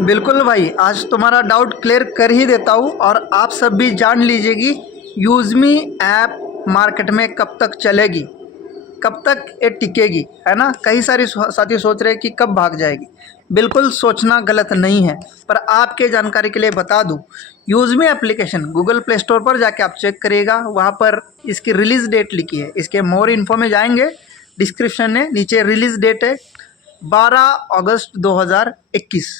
बिल्कुल भाई, आज तुम्हारा डाउट क्लियर कर ही देता हूँ और आप सब भी जान लीजिए कि यूज़मी ऐप मार्केट में कब तक चलेगी, कब तक ये टिकेगी, है ना। कई सारे साथी सोच रहे हैं कि कब भाग जाएगी। बिल्कुल सोचना गलत नहीं है, पर आपके जानकारी के लिए बता दूं, यूज़मी एप्लीकेशन गूगल प्ले स्टोर पर जाके आप चेक करिएगा, वहाँ पर इसकी रिलीज़ डेट लिखी है। इसके मोर इन्फो में जाएंगे, डिस्क्रिप्शन में नीचे रिलीज़ डेट है 12 अगस्त 2021।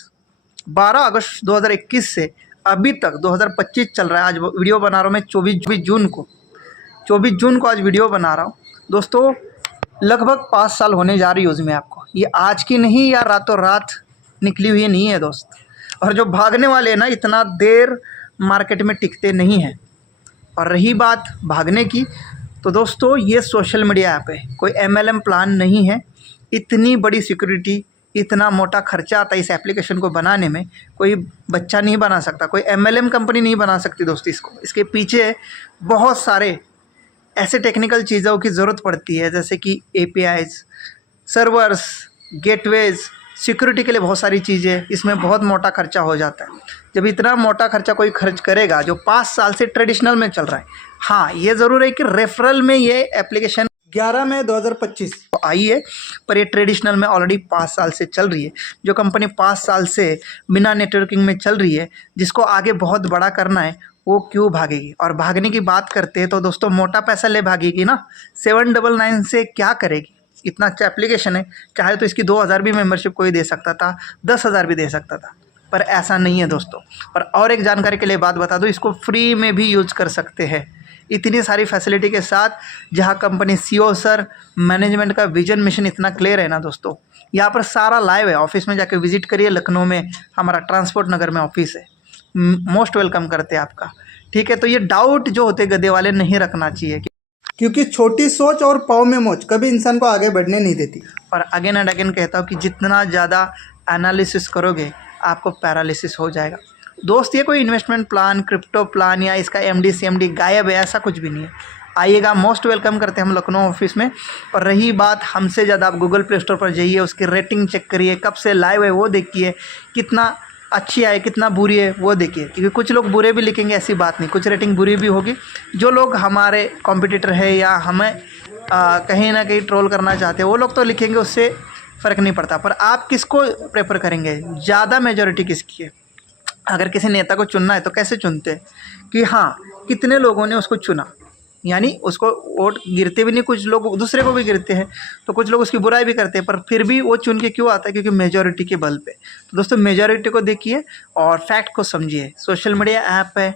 12 अगस्त 2021 से अभी तक 2025 चल रहा है। आज वीडियो बना रहा हूँ मैं 24 जून को, 24 जून को आज वीडियो बना रहा हूँ दोस्तों। लगभग 5 साल होने जा रही है यूज़मी ऐप को। ये आज की नहीं या रातों रात निकली हुई नहीं है दोस्त। और जो भागने वाले हैं ना, इतना देर मार्केट में टिकते नहीं हैं। और रही बात भागने की, तो दोस्तों ये सोशल मीडिया ऐप है, कोई MLM प्लान नहीं है। इतनी बड़ी सिक्योरिटी, इतना मोटा खर्चा आता है इस एप्लीकेशन को बनाने में, कोई बच्चा नहीं बना सकता, कोई MLM कंपनी नहीं बना सकती दोस्तों इसको। इसके पीछे बहुत सारे ऐसे टेक्निकल चीज़ों की ज़रूरत पड़ती है, जैसे कि APIs, सर्वर्स, गेटवेज, सिक्योरिटी के लिए बहुत सारी चीज़ें। इसमें बहुत मोटा खर्चा हो जाता है। जब इतना मोटा खर्चा कोई खर्च करेगा जो 5 साल से ट्रेडिशनल में चल रहा है, हाँ ये ज़रूर है कि रेफरल में ये एप्लीकेशन 11 मई 2025 तो आई है, पर ये ट्रेडिशनल में ऑलरेडी 5 साल से चल रही है। जो कंपनी 5 साल से बिना नेटवर्किंग में चल रही है, जिसको आगे बहुत बड़ा करना है, वो क्यों भागेगी। और भागने की बात करते हैं तो दोस्तों मोटा पैसा ले भागेगी ना। 799 से क्या करेगी। इतना अच्छा एप्लीकेशन है, चाहे तो इसकी 2000 भी मेंबरशिप कोई दे सकता था, 10,000 भी दे सकता था, पर ऐसा नहीं है दोस्तों। और एक जानकारी के लिए बात बता दूं, इसको फ्री में भी यूज कर सकते हैं, इतनी सारी फैसिलिटी के साथ। जहां कंपनी CEO सर, मैनेजमेंट का विजन मिशन इतना क्लियर है ना दोस्तों। यहाँ पर सारा लाइव है। ऑफिस में जाके विजिट करिए, लखनऊ में हमारा ट्रांसपोर्ट नगर में ऑफिस है। मोस्ट वेलकम करते हैं आपका, ठीक है। तो ये डाउट जो होते गधे वाले नहीं रखना चाहिए, क्योंकि छोटी सोच और पाँव में मोच कभी इंसान को आगे बढ़ने नहीं देती। और अगेन एंड अगेन कहता हूँ कि जितना ज़्यादा एनालिसिस करोगे आपको पैरालिसिस हो जाएगा दोस्त। ये कोई इन्वेस्टमेंट प्लान, क्रिप्टो प्लान या इसका MD CMD गायब है, ऐसा कुछ भी नहीं है। आइएगा, मोस्ट वेलकम करते हैं हम लखनऊ ऑफिस में। और रही बात हमसे ज़्यादा, आप गूगल प्ले स्टोर पर जाइए, उसकी रेटिंग चेक करिए, कब से लाइव है वो देखिए, कितना अच्छी है कितना बुरी है वो देखिए। क्योंकि कुछ लोग बुरे भी लिखेंगे, ऐसी बात नहीं, कुछ रेटिंग बुरी भी होगी। जो लोग हमारे कॉम्पिटिटर है या हमें कहीं ना कहीं ट्रोल करना चाहते हैं, वो लोग तो लिखेंगे, उससे फ़र्क नहीं पड़ता। पर आप किसको प्रेफर करेंगे, ज़्यादा मेजॉरिटी किसकी है। अगर किसी नेता को चुनना है तो कैसे चुनते हैं कि हाँ कितने लोगों ने उसको चुना, यानी उसको वोट गिरते भी नहीं, कुछ लोग दूसरे को भी गिरते हैं, तो कुछ लोग उसकी बुराई भी करते हैं, पर फिर भी वो चुन के क्यों आता है, क्योंकि मेजॉरिटी के बल पे। तो दोस्तों मेजॉरिटी को देखिए और फैक्ट को समझिए। सोशल मीडिया ऐप है,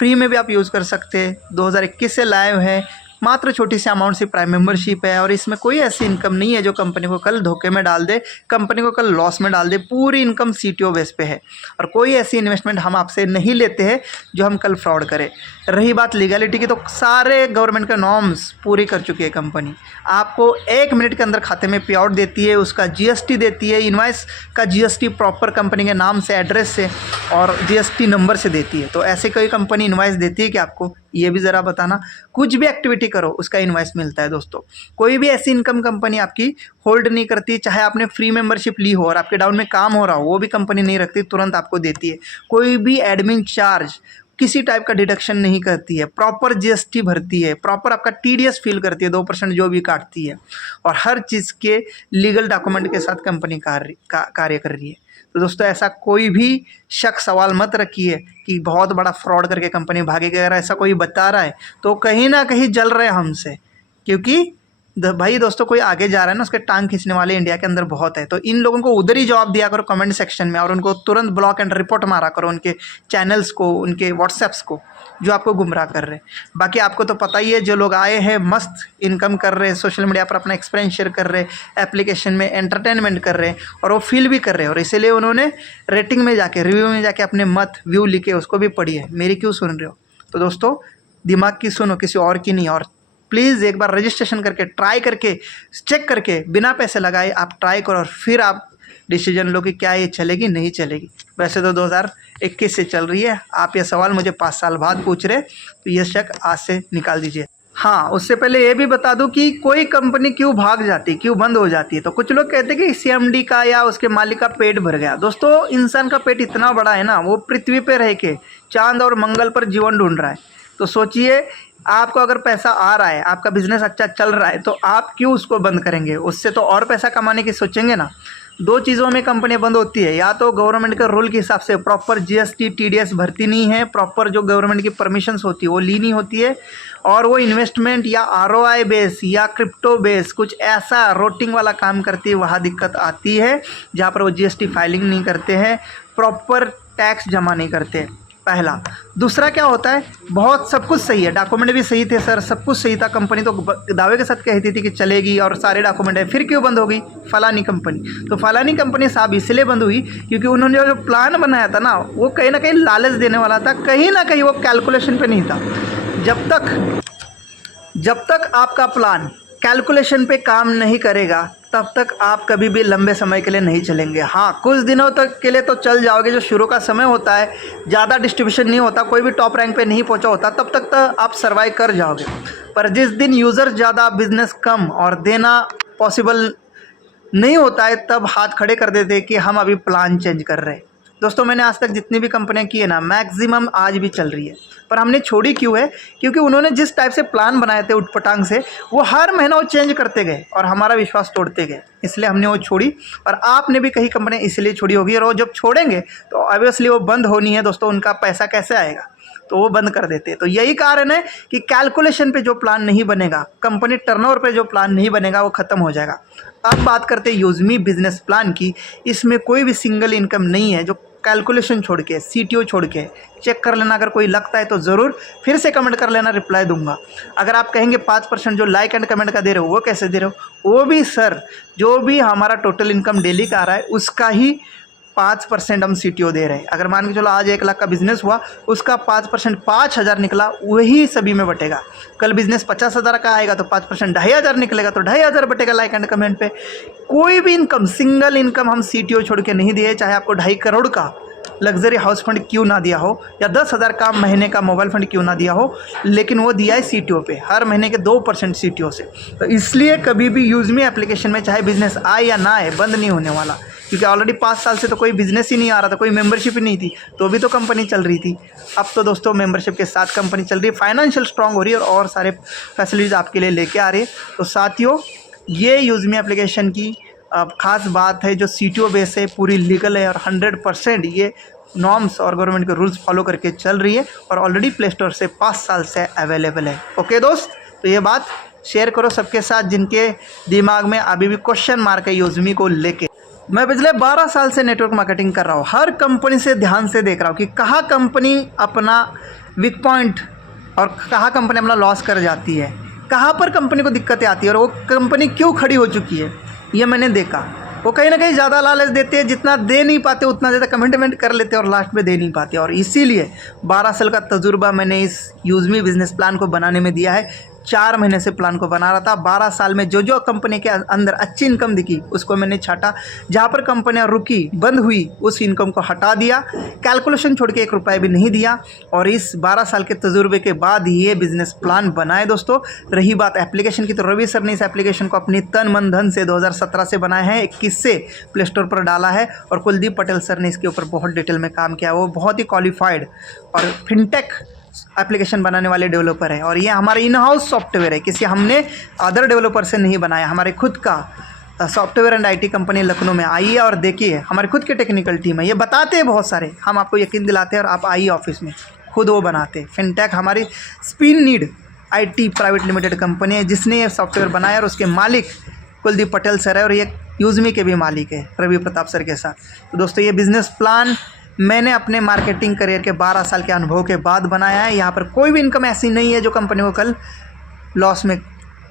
फ्री में भी आप यूज़ कर सकते हैं। 2021 से लाइव है, मात्र छोटी सी अमाउंट से प्राइम मेंबरशिप है। और इसमें कोई ऐसी इनकम नहीं है जो कंपनी को कल धोखे में डाल दे, कंपनी को कल लॉस में डाल दे। पूरी इनकम CTO बेस पे है। और कोई ऐसी इन्वेस्टमेंट हम आपसे नहीं लेते हैं जो हम कल फ्रॉड करें। रही बात लीगलिटी की, तो सारे गवर्नमेंट के नॉर्म्स पूरी कर चुकी है कंपनी। आपको 1 मिनट के अंदर खाते में पे आउट देती है, उसका GST देती है, इनवाइस का GST प्रॉपर कंपनी के नाम से, एड्रेस से और GST नंबर से देती है। तो ऐसे कोई कंपनी इनवाइस देती है कि आपको, ये भी ज़रा बताना। कुछ भी एक्टिविटी करो उसका इनवाइस मिलता है दोस्तों। कोई भी ऐसी इनकम कंपनी आपकी होल्ड नहीं करती, चाहे आपने फ्री मेंबरशिप ली हो और आपके डाउन में काम हो रहा हो, वो भी कंपनी नहीं रखती, तुरंत आपको देती है। कोई भी एडमिन चार्ज किसी टाइप का डिडक्शन नहीं करती है, प्रॉपर GST भरती है, प्रॉपर आपका TDS फील करती है, 2% जो भी काटती है। और हर चीज़ के लीगल डॉक्यूमेंट के साथ कंपनी कार्य कर रही है। तो दोस्तों ऐसा कोई भी शक सवाल मत रखिए कि बहुत बड़ा फ्रॉड करके कंपनी भागेगी। अगर ऐसा कोई बता रहा है तो कहीं ना कहीं जल रहे हैं हमसे, क्योंकि भाई दोस्तों कोई आगे जा रहा है ना, उसके टांग खींचने वाले इंडिया के अंदर बहुत है। तो इन लोगों को उधर ही जवाब दिया करो कमेंट सेक्शन में, और उनको तुरंत ब्लॉक एंड रिपोर्ट मारा करो, उनके चैनल्स को, उनके व्हाट्सएप्स को, जो आपको गुमराह कर रहे हैं। बाकी आपको तो पता ही है, जो लोग आए हैं मस्त इनकम कर रहे हैं, सोशल मीडिया पर अपना एक्सपीरियंस शेयर कर रहे हैं, एप्लीकेशन में एंटरटेनमेंट कर रहे हैं, और वो फील भी कर रहे हैं। और इसीलिए उन्होंने रेटिंग में जाके, रिव्यू में जाके अपने मत व्यू लिखे, उसको भी पढ़िए। मेरी क्यों सुन रहे हो। तो दोस्तों दिमाग की सुनो, किसी और की नहीं। और प्लीज़ एक बार रजिस्ट्रेशन करके, ट्राई करके, चेक करके, बिना पैसे लगाए आप ट्राई करो, और फिर आप डिसीजन लो कि क्या ये चलेगी नहीं चलेगी। वैसे तो 2021 से चल रही है, आप ये सवाल मुझे 5 साल बाद पूछ रहे, तो ये शक आज से निकाल दीजिए। हाँ, उससे पहले ये भी बता दूं कि कोई कंपनी क्यों भाग जाती, क्यों बंद हो जाती है। तो कुछ लोग कहते हैं कि सीएमडी का या उसके मालिक का पेट भर गया। दोस्तों, इंसान का पेट इतना बड़ा है ना, वो पृथ्वी पे रह के चांद और मंगल पर जीवन ढूंढ रहा है। तो सोचिए, आपको अगर पैसा आ रहा है, आपका बिजनेस अच्छा चल रहा है, तो आप क्यों उसको बंद करेंगे? उससे तो और पैसा कमाने की सोचेंगे ना। दो चीज़ों में कंपनी बंद होती है, या तो गवर्नमेंट के रूल के हिसाब से प्रॉपर जीएसटी टीडीएस भरती नहीं है, प्रॉपर जो गवर्नमेंट की परमिशंस होती है वो ली नहीं होती है, और वो इन्वेस्टमेंट या आरओआई बेस या क्रिप्टो बेस कुछ ऐसा रोटिंग वाला काम करती है, वहाँ दिक्कत आती है, जहाँ पर वो जीएसटी फाइलिंग नहीं करते हैं, प्रॉपर टैक्स जमा नहीं करते। पहला। दूसरा क्या होता है, बहुत सब कुछ सही है, डॉक्यूमेंट भी सही थे सर, सब कुछ सही था, कंपनी तो दावे के साथ कहती थी कि चलेगी और सारे डॉक्यूमेंट है, फिर क्यों बंद हो गई? फलानी कंपनी। तो फलानी कंपनी साहब इसलिए बंद हुई क्योंकि उन्होंने जो प्लान बनाया था ना, वो कहीं ना कहीं लालच देने वाला था, कहीं ना कहीं वो कैलकुलेशन पे नहीं था। जब तक आपका प्लान कैलकुलेशन पे काम नहीं करेगा, तब तक आप कभी भी लंबे समय के लिए नहीं चलेंगे। हाँ, कुछ दिनों तक के लिए तो चल जाओगे, जो शुरू का समय होता है, ज़्यादा डिस्ट्रीब्यूशन नहीं होता, कोई भी टॉप रैंक पे नहीं पहुंचा होता, तब तक तो आप सर्वाइव कर जाओगे। पर जिस दिन यूज़र ज़्यादा, बिजनेस कम और देना पॉसिबल नहीं होता है, तब हाथ खड़े कर देते हैं कि हम अभी प्लान चेंज कर रहे हैं। दोस्तों, मैंने आज तक जितनी भी कंपनियां की है ना, मैक्सिमम आज भी चल रही है, पर हमने छोड़ी क्यों है? क्योंकि उन्होंने जिस टाइप से प्लान बनाए थे उठपटांग से, वो हर महीना वो चेंज करते गए और हमारा विश्वास तोड़ते गए, इसलिए हमने वो छोड़ी। और आपने भी कई कंपनियां इसलिए छोड़ी होगी, और वो जब छोड़ेंगे तो ऑब्वियसली वो बंद होनी है। दोस्तों, उनका पैसा कैसे आएगा? तो वो बंद कर देते हैं। तो यही कारण है कि कैलकुलेशन पे जो प्लान नहीं बनेगा, कंपनी टर्नओवर पे जो प्लान नहीं बनेगा, वो ख़त्म हो जाएगा। अब बात करते हैं यूज़मी बिजनेस प्लान की। इसमें कोई भी सिंगल इनकम नहीं है, जो कैलकुलेशन छोड़ के, सीटीओ छोड़ के। चेक कर लेना, अगर कोई लगता है तो ज़रूर फिर से कमेंट कर लेना, रिप्लाई दूंगा। अगर आप कहेंगे 5% जो लाइक एंड कमेंट का दे रहे हो, वो कैसे दे रहे हो? वो भी सर, जो भी हमारा टोटल इनकम डेली का आ रहा है, उसका ही 5% हम सीटीओ दे रहे हैं। अगर मान के चलो आज 1 लाख का बिजनेस हुआ, उसका 5% 5,000 निकला, वही सभी में बटेगा। कल बिजनेस 50,000 का आएगा तो 5% 2,500 निकलेगा, तो 2,500 बटेगा लाइक एंड कमेंट पे। कोई भी इनकम, सिंगल इनकम हम सीटीओ छोड़ के नहीं दिए, चाहे आपको 2.5 करोड़ का लग्जरी हाउस फंड क्यों ना दिया हो, या 10,000 का महीने का मोबाइल फंड क्यों ना दिया हो, लेकिन वो दिया है सीटीओ पे, हर महीने के 2% सीटीओ से। तो इसलिए कभी भी यूज़मी एप्लीकेशन में चाहे बिजनेस आए या ना आए, बंद नहीं होने वाला। क्योंकि ऑलरेडी 5 साल से तो कोई बिजनेस ही नहीं आ रहा था, कोई मेंबरशिप ही नहीं थी, तो भी तो कंपनी चल रही थी। अब तो दोस्तों मेंबरशिप के साथ कंपनी चल रही है, फाइनेंशियल स्ट्रांग हो रही है और सारे फैसिलिटीज़ आपके लिए लेके आ रही है। तो साथियों, ये यूज़मी एप्लीकेशन की ख़ास बात है, जो सीटीओ बेस है, पूरी लीगल है और 100% ये नॉर्म्स और गवर्नमेंट के रूल्स फॉलो करके चल रही है, और ऑलरेडी प्ले स्टोर से 5 साल से अवेलेबल है। ओके दोस्त, तो ये बात शेयर करो सबके साथ जिनके दिमाग में अभी भी क्वेश्चन मार्क है यूज़मी को लेके। मैं पिछले 12 साल से नेटवर्क मार्केटिंग कर रहा हूँ, हर कंपनी से ध्यान से देख रहा हूँ कि कहाँ कंपनी अपना वीक पॉइंट और कहाँ कंपनी अपना लॉस कर जाती है, कहाँ पर कंपनी को दिक्कतें आती है और वो कंपनी क्यों खड़ी हो चुकी है, ये मैंने देखा। वो कहीं ना कहीं ज़्यादा लालच देते हैं, जितना दे नहीं पाते उतना ज़्यादा कमिटमेंट कर लेते हैं और लास्ट में दे नहीं पाते। और इसीलिए 12 साल का तजुर्बा मैंने इस यूज़मी बिजनेस प्लान को बनाने में दिया है। 4 महीने से प्लान को बना रहा था। 12 साल में जो जो कंपनी के अंदर अच्छी इनकम दिखी उसको मैंने छाटा, जहाँ पर कंपनियाँ रुकी, बंद हुई, उस इनकम को हटा दिया, कैलकुलेशन छोड़ के 1 रुपया भी नहीं दिया। और इस 12 साल के तजुर्बे के बाद ये बिजनेस प्लान बनाए दोस्तों। रही बात एप्लीकेशन की, तो रवि सर ने इस एप्लीकेशन को अपनी तन मन धन से 2017 से बनाया है, 21 से प्ले स्टोर पर डाला है, और कुलदीप पटेल सर ने इसके ऊपर बहुत डिटेल में काम किया। वो बहुत ही क्वालिफाइड और फिनटेक एप्लीकेशन बनाने वाले डेवलपर है, और ये हमारा इन हाउस सॉफ्टवेयर है, किसी हमने अदर डेवलपर से नहीं बनाया। हमारे खुद का software and IT company Lucknow में आई है, और देखिए हमारे खुद की टेक्निकल टीम है। ये बताते हैं बहुत सारे, हम आपको यकीन दिलाते हैं और आप आइए ऑफिस में, खुद वो बनाते हैं। फिनटेक हमारी spin need IT private limited company है, जिसने ये सॉफ्टवेयर बनाया, और उसके मालिक कुलदीप पटेल सर है, और ये यूज़मी के भी मालिक है रवि प्रताप सर के साथ। तो दोस्तों, ये बिजनेस प्लान मैंने अपने मार्केटिंग करियर के 12 साल के अनुभव के बाद बनाया है। यहाँ पर कोई भी इनकम ऐसी नहीं है जो कंपनी को कल लॉस में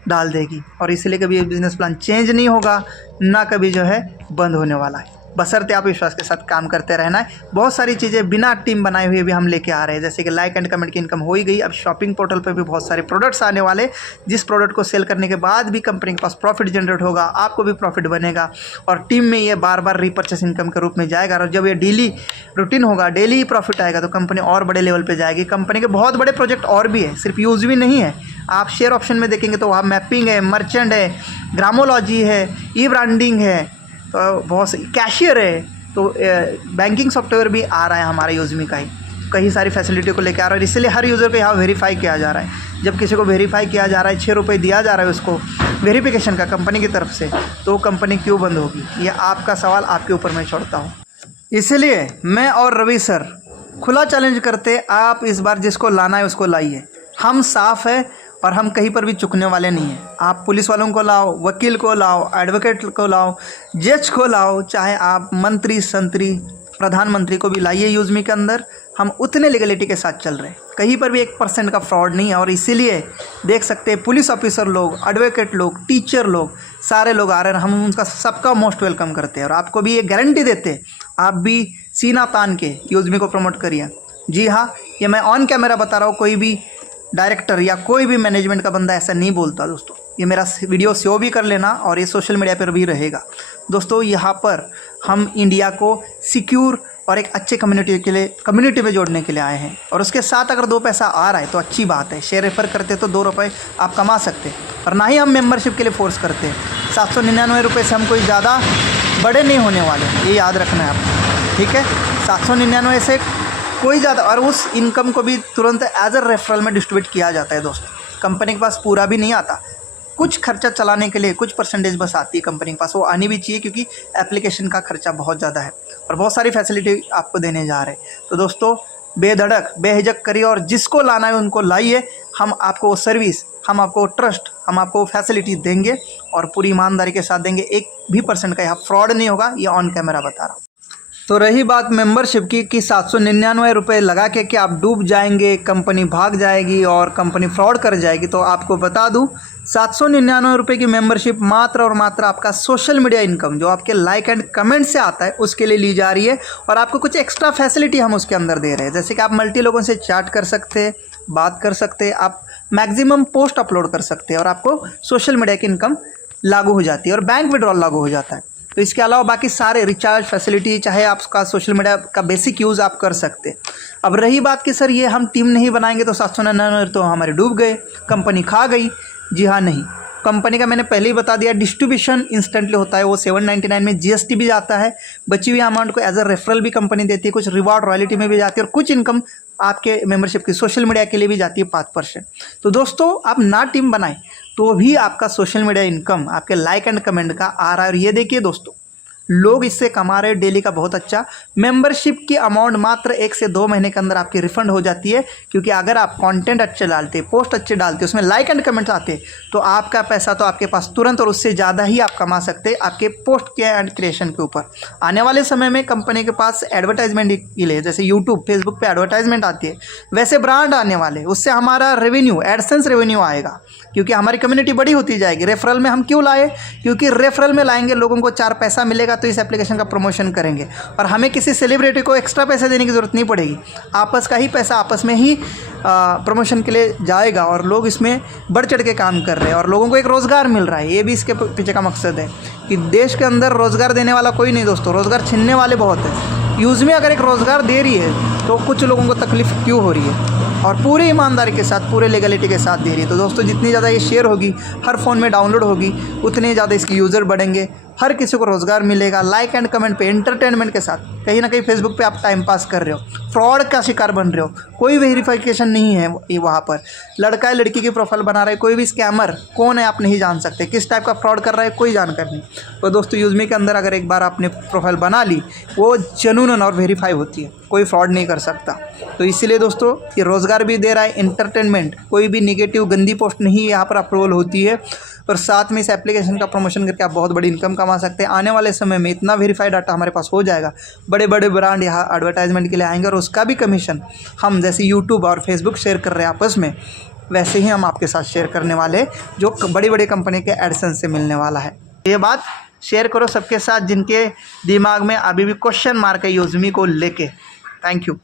डाल देगी, और इसलिए कभी ये बिज़नेस प्लान चेंज नहीं होगा, ना कभी जो है बंद होने वाला है। बशर्ते आप विश्वास के साथ काम करते रहना है। बहुत सारी चीज़ें बिना टीम बनाए हुए भी हम लेके आ रहे हैं, जैसे कि लाइक एंड कमेंट की इनकम हो ही गई। अब शॉपिंग पोर्टल पर भी बहुत सारे प्रोडक्ट्स आने वाले, जिस प्रोडक्ट को सेल करने के बाद भी कंपनी के पास प्रॉफिट जनरेट होगा, आपको भी प्रॉफिट बनेगा, और टीम में ये बार बार रीपर्चेस इनकम के रूप में जाएगा। और जब ये डेली रूटीन होगा, डेली प्रॉफिट आएगा, तो कंपनी और बड़े लेवल पर जाएगी। कंपनी के बहुत बड़े प्रोजेक्ट और भी है, सिर्फ यूज़मी नहीं है। आप शेयर ऑप्शन में देखेंगे तो वहाँ मैपिंग है, मर्चेंट है, ग्रामोलॉजी है, ई ब्रांडिंग है, तो बहुत सी कैशियर है, तो बैंकिंग सॉफ्टवेयर भी आ रहा है हमारा यूज़मी का ही, कई सारी फैसिलिटी को लेकर आ रहा है। और इसलिए हर यूज़र को यहाँ वेरीफाई किया जा रहा है। जब किसी को वेरीफाई किया जा रहा है, 6 रुपये दिया जा रहा है उसको वेरिफिकेशन का कंपनी की तरफ से, तो कंपनी क्यों बंद होगी? ये आपका सवाल आपके ऊपर मैं छोड़ता हूँ। इसलिए मैं और रवि सर खुला चैलेंज करते, आप इस बार जिसको लाना है उसको लाइए। हम साफ़ है और हम कहीं पर भी चुकने वाले नहीं हैं। आप पुलिस वालों को लाओ, वकील को लाओ, एडवोकेट को लाओ, जज को लाओ, चाहे आप मंत्री, संतरी, प्रधानमंत्री को भी लाइए यूज़मी के अंदर। हम उतने लीगलिटी के साथ चल रहे हैं, कहीं पर भी 1% का फ्रॉड नहीं है। और इसीलिए देख सकते हैं पुलिस ऑफिसर लोग, एडवोकेट लोग, टीचर लोग, सारे लोग आ रहे हैं। हम उनका सबका मोस्ट वेलकम करते हैं और आपको भी ये गारंटी देते हैं, आप भी सीना तान के यूज़मी को प्रमोट करिए। जी हाँ, ये मैं ऑन कैमरा बता रहा हूँ, कोई भी डायरेक्टर या कोई भी मैनेजमेंट का बंदा ऐसा नहीं बोलता दोस्तों। ये मेरा वीडियो सेव भी कर लेना और ये सोशल मीडिया पर भी रहेगा दोस्तों। यहाँ पर हम इंडिया को सिक्योर और एक अच्छे कम्युनिटी में जोड़ने के लिए आए हैं। और उसके साथ अगर 2 पैसा आ रहा है तो अच्छी बात है। शेयर रेफर करते तो 2 रुपये आप कमा सकते हैं, और ना ही हम मेंबरशिप के लिए फोर्स करते हैं। 799 रुपये से हम कोई ज़्यादा बड़े नहीं होने वाले, ये याद रखना है आपको, ठीक है। 799 से कोई ज़्यादा, और उस इनकम को भी तुरंत एज अ रेफरल में डिस्ट्रीब्यूट किया जाता है दोस्तों। कंपनी के पास पूरा भी नहीं आता, कुछ खर्चा चलाने के लिए कुछ परसेंटेज बस आती है कंपनी के पास। वो आनी भी चाहिए क्योंकि एप्लीकेशन का खर्चा बहुत ज़्यादा है और बहुत सारी फैसिलिटी आपको देने जा रहे हैं। तो दोस्तों बेधड़क बेहिचक करिए और जिसको लाना है उनको लाइए। हम आपको वो सर्विस, हम आपको ट्रस्ट, हम आपको फैसिलिटी देंगे और पूरी ईमानदारी के साथ देंगे। 1% का यहाँ फ्रॉड नहीं होगा, ये ऑन कैमरा बता रहा हूँ। तो रही बात मेंबरशिप की कि 799 रुपये लगा के कि आप डूब जाएंगे, कंपनी भाग जाएगी और कंपनी फ्रॉड कर जाएगी, तो आपको बता दूं 799 रुपये की मेंबरशिप मात्र और मात्र आपका सोशल मीडिया इनकम जो आपके लाइक एंड कमेंट से आता है उसके लिए ली जा रही है। और आपको कुछ एक्स्ट्रा फैसिलिटी हम उसके अंदर दे रहे हैं, जैसे कि आप मल्टी लोगों से चैट कर सकते हैं, बात कर सकते हैं, आप मैक्सिमम पोस्ट अपलोड कर सकते हैं और आपको सोशल मीडिया की इनकम लागू हो जाती है और बैंक विड्रॉल लागू हो जाता है। तो इसके अलावा बाकी सारे रिचार्ज फैसिलिटी, चाहे आपका सोशल मीडिया का बेसिक यूज़ आप कर सकते हैं। अब रही बात कि सर ये हम टीम नहीं बनाएंगे तो 799 तो हमारे डूब गए, कंपनी खा गई। जी हाँ, नहीं, कंपनी का मैंने पहले ही बता दिया, डिस्ट्रीब्यूशन इंस्टेंटली होता है, वो 799 में जीएसटी भी जाता है, बची हुई अमाउंट को एज अ रेफरल भी कंपनी देती है, कुछ रिवॉर्ड रॉयल्टी में भी जाती है और कुछ इनकम आपके मेंबरशिप की सोशल मीडिया के लिए भी जाती है 5%। तो दोस्तों आप ना टीम बनाएं तो भी आपका सोशल मीडिया इनकम आपके लाइक एंड कमेंट का आ रहा है। और ये देखिए दोस्तों, लोग इससे कमा रहे हैं डेली का बहुत अच्छा। मेंबरशिप की अमाउंट मात्र 1 से 2 महीने के अंदर आपकी रिफंड हो जाती है, क्योंकि अगर आप कंटेंट अच्छे डालते, पोस्ट अच्छे डालते, उसमें लाइक एंड कमेंट्स आते, तो आपका पैसा तो आपके पास तुरंत और उससे ज़्यादा ही आप कमा सकते हैं आपके पोस्ट के एंड क्रिएशन के ऊपर। आने वाले समय में कंपनी के पास एडवर्टाइजमेंट के लिए, जैसे यूट्यूब, फेसबुक पे एडवर्टाइजमेंट आती है, वैसे ब्रांड आने वाले, उससे हमारा रेवेन्यू, एडसेंस रेवेन्यू आएगा, क्योंकि हमारी कम्युनिटी बड़ी होती जाएगी। रेफरल में हम क्यों लाए? क्योंकि रेफरल में लाएंगे, लोगों को 4 पैसा मिलेगा तो इस एप्लीकेशन का प्रमोशन करेंगे और हमें किसी सेलिब्रिटी को एक्स्ट्रा पैसे देने की ज़रूरत नहीं पड़ेगी। आपस का ही पैसा आपस में ही प्रमोशन के लिए जाएगा और लोग इसमें बढ़ चढ़ के काम कर रहे हैं और लोगों को एक रोज़गार मिल रहा है। ये भी इसके पीछे का मकसद है कि देश के अंदर रोज़गार देने वाला कोई नहीं दोस्तों, रोज़गार छीनने वाले बहुत हैं। यूज़मी अगर एक रोज़गार दे रही है तो कुछ लोगों को तकलीफ़ क्यों हो रही है, और पूरी ईमानदारी के साथ, पूरे लीगलिटी के साथ दे रही है। तो दोस्तों जितनी ज़्यादा ये शेयर होगी, हर फ़ोन में डाउनलोड होगी, उतने ज़्यादा इसके यूज़र बढ़ेंगे, हर किसी को रोज़गार मिलेगा लाइक एंड कमेंट पे, एंटरटेनमेंट के साथ। कहीं ना कहीं फेसबुक पे आप टाइम पास कर रहे हो, फ्रॉड का शिकार बन रहे हो, कोई वेरिफिकेशन नहीं है वहाँ पर, लड़का है लड़की की प्रोफाइल बना रहा है, कोई भी स्कैमर कौन है आप नहीं जान सकते, किस टाइप का फ्रॉड कर रहा है कोई जानकारी नहीं। तो दोस्तों यूज़मी के अंदर अगर एक बार आपने प्रोफाइल बना ली, वो जेन्युइन और वेरीफाई होती है, कोई फ्रॉड नहीं कर सकता। तो इसीलिए दोस्तों ये रोज़गार भी दे रहा है, एंटरटेनमेंट, कोई भी निगेटिव गंदी पोस्ट नहीं यहाँ पर अप्रूवल होती है, और साथ में इस एप्लीकेशन का प्रमोशन करके आप बहुत बड़ी इनकम कमा सकते हैं। आने वाले समय में इतना वेरीफाइड डाटा हमारे पास हो जाएगा, बड़े बड़े ब्रांड यहाँ एडवर्टाइजमेंट के लिए आएंगे और उसका भी कमीशन हम जैसे यूट्यूब और फेसबुक शेयर कर रहे हैं आपस में, वैसे ही हम आपके साथ शेयर करने वाले, जो बड़ी बड़ी कंपनी के एडसेंस से मिलने वाला है। ये बात शेयर करो सबके साथ जिनके दिमाग में अभी भी क्वेश्चन मार्क है यूज़मी को लेके। Thank you.